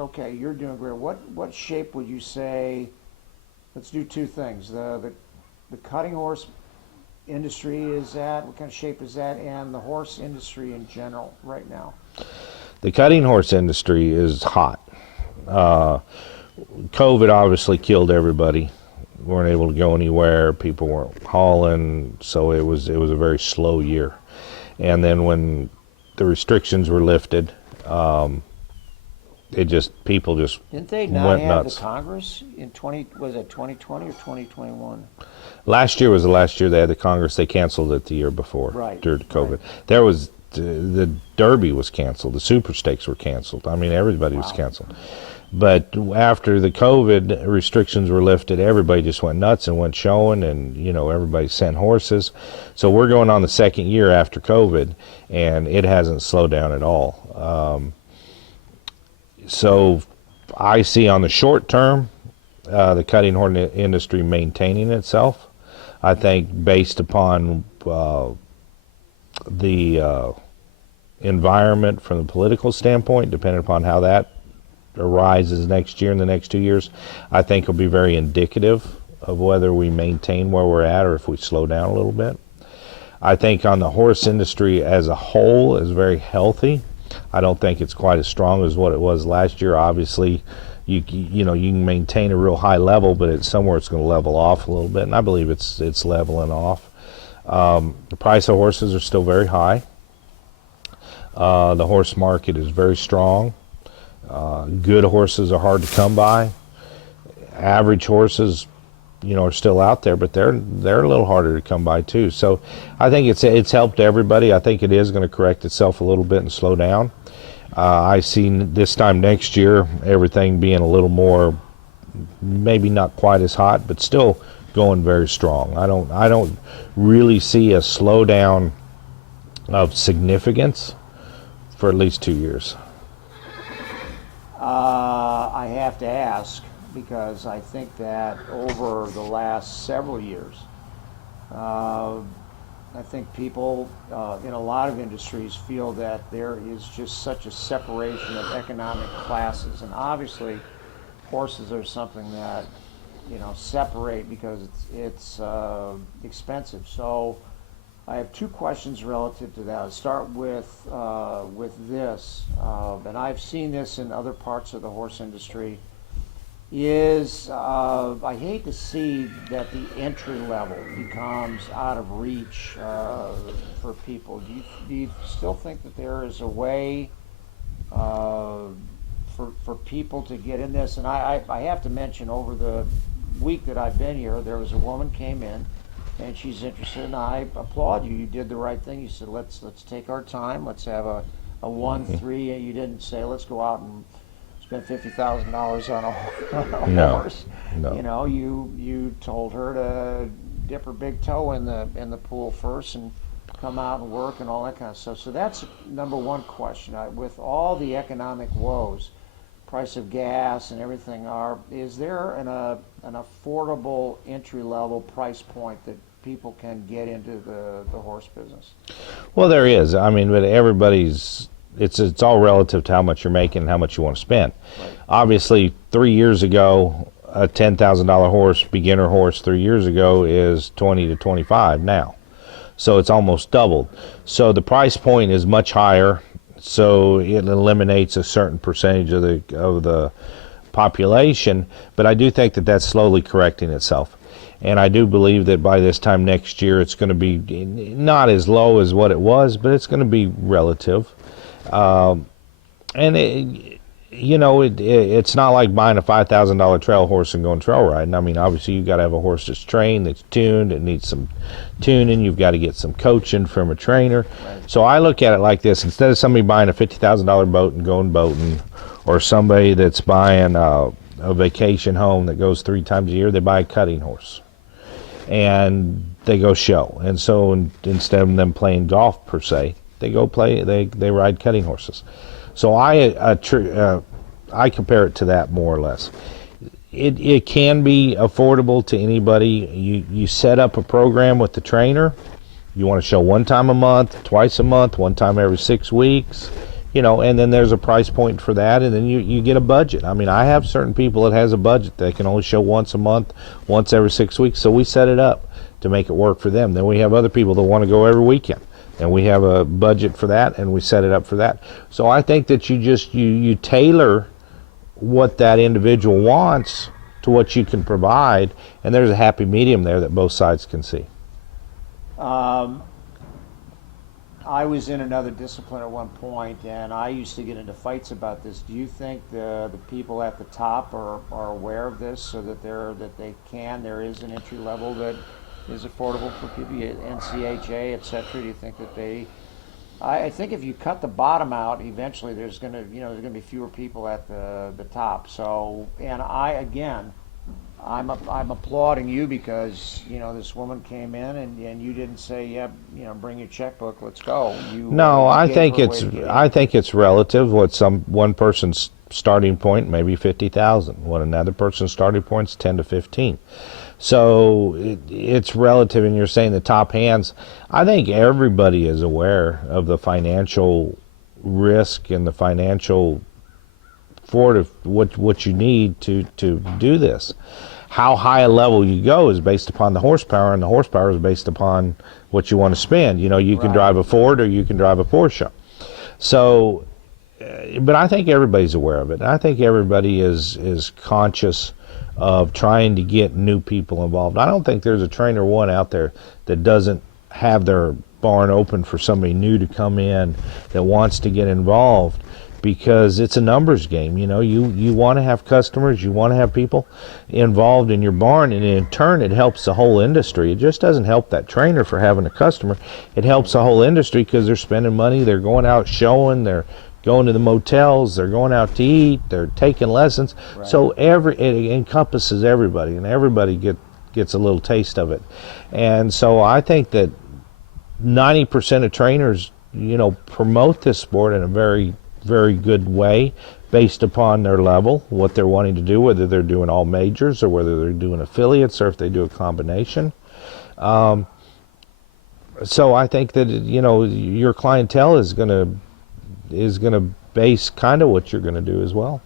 okay, you're doing great. What shape would you say? Let's do two things. The cutting horse industry is at. What kind of shape is that? And the horse industry in general right now. The cutting horse industry is hot. COVID obviously killed everybody. Weren't able to go anywhere. People weren't hauling, so it was a very slow year. And then when the restrictions were lifted, people just Didn't they not went have nuts. the Congress in 2020 or 2021? Last year was the last year they had the Congress. They canceled it the year before, Right, during COVID. right. There was the Derby was canceled. The Super Stakes were canceled. I mean, everybody was canceled. But after the COVID restrictions were lifted, everybody just went nuts and went showing, and everybody sent horses. So we're going on the second year after COVID, and it hasn't slowed down at all. So I see on the short term the cutting horse industry maintaining itself. I think based upon the environment from the political standpoint, depending upon how that arises next year and the next 2 years, I think will be very indicative of whether we maintain where we're at or if we slow down a little bit. I think on the horse industry as a whole is very healthy. I don't think it's quite as strong as what it was last year. Obviously, you can maintain a real high level, but it's somewhere it's going to level off a little bit, and I believe it's leveling off. The price of horses are still very high. The horse market is very strong. Good horses are hard to come by. Average horses, are still out there, but they're a little harder to come by too. So I think it's helped everybody. I think it is going to correct itself a little bit and slow down. I see this time next year everything being a little more, maybe not quite as hot, but still going very strong. I don't really see a slowdown of significance for at least 2 years. I have to ask because I think that over the last several years, I think people in a lot of industries feel that there is just such a separation of economic classes, and obviously horses are something that separate because it's expensive. So I have two questions relative to that. I'll start with this, and I've seen this in other parts of the horse industry. I hate to see that the entry level becomes out of reach for people. Do you still think that there is a way for people to get in this? And I have to mention, over the week that I've been here, there was a woman came in, and she's interested, and I applaud you. You did the right thing. You said, let's take our time. Let's have a 1-3. You didn't say, let's go out and spend $50,000 on a horse. No. You told her to dip her big toe in the pool first and come out and work and all that kind of stuff. So that's number one question. With all the economic woes, price of gas and everything, is there an affordable entry-level price point that people can get into the horse business? Well, there is. I mean, but it's all relative to how much you're making and how much you want to spend. Right. Obviously, 3 years ago, a $10,000 horse, beginner horse 3 years ago, is 20 to 25 now. So it's almost doubled. So the price point is much higher. So it eliminates a certain percentage of the population. But I do think that that's slowly correcting itself. And I do believe that by this time next year, it's going to be not as low as what it was, but it's going to be relative. And it's not like buying a $5,000 trail horse and going trail riding. I mean, obviously you've got to have a horse that's trained, that's tuned, it needs some tuning. You've got to get some coaching from a trainer. Right. So I look at it like this: instead of somebody buying a $50,000 boat and going boating, or somebody that's buying a vacation home that goes 3 times a year, they buy a cutting horse and they go show. And so instead of them playing golf per se, they go play. They ride cutting horses. So I compare it to that more or less. It can be affordable to anybody. You set up a program with the trainer. You want to show 1 time a month, twice a month, 1 time every 6 weeks. and then there's a price point for that, and then you get a budget. I mean, I have certain people that has a budget. They can only show once a month, once every 6 weeks, so we set it up to make it work for them. Then we have other people that want to go every weekend, and we have a budget for that, and we set it up for that. So I think that you tailor what that individual wants to what you can provide, and there's a happy medium there that both sides can see. I was in another discipline at one point, and I used to get into fights about this. Do you think the people at the top are aware of this, so that there is an entry level that is affordable for people, NCHA, et cetera? Do you think that they? I think if you cut the bottom out, eventually there's gonna be fewer people at the top. So, and I'm applauding you because this woman came in and you didn't say, yeah, bring your checkbook, let's go. No, I think it's relative. What one person's starting point maybe 50,000, when another person's starting point's 10 to 15. So it's relative, and you're saying the top hands. I think everybody is aware of the financial risk and the financial what you need to do this. How high a level you go is based upon the horsepower, and the horsepower is based upon what you want to spend. You can drive a Ford or you can drive a Porsche. So, but I think everybody's aware of it. I think everybody is conscious of trying to get new people involved. I don't think there's a trainer one out there that doesn't have their barn open for somebody new to come in that wants to get involved, because it's a numbers game. You want to have customers, you want to have people involved in your barn, and in turn it helps the whole industry. It just doesn't help that trainer for having a customer. It helps the whole industry because they're spending money, they're going out showing, they're going to the motels, they're going out to eat, they're taking lessons. Right. So it encompasses everybody, and everybody gets a little taste of it. And so I think that 90% of trainers, promote this sport in a very, very good way based upon their level, what they're wanting to do, whether they're doing all majors or whether they're doing affiliates or if they do a combination. So I think that, your clientele is going to base kind of what you're going to do as well.